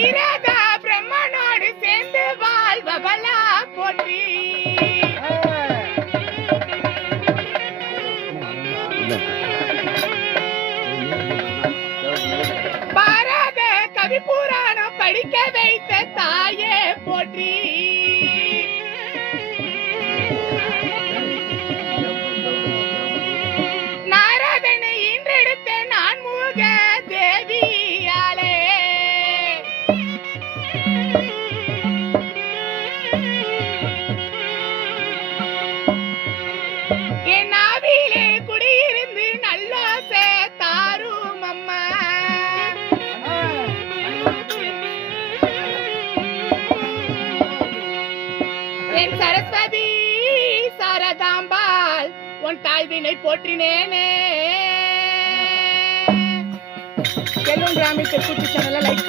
ஈராதா பிரம்மனோடு சேர்ந்து வாழ்பவளா போற்றி. பாரத கவி புராணம் படிக்க வைத்த தாயே போற்றி. நாரதனை இன்றெடுத்த நான்முக தேவியாலே என் நாவிலே குடியிருந்து நல்லோசை தாரும் அம்மா. என் சரஸ்வதி சாரதாம்பாள் உன் தாய்வினை போற்றினேனே. செல்லும் கிராமி தெற்கு சேனலை லைக்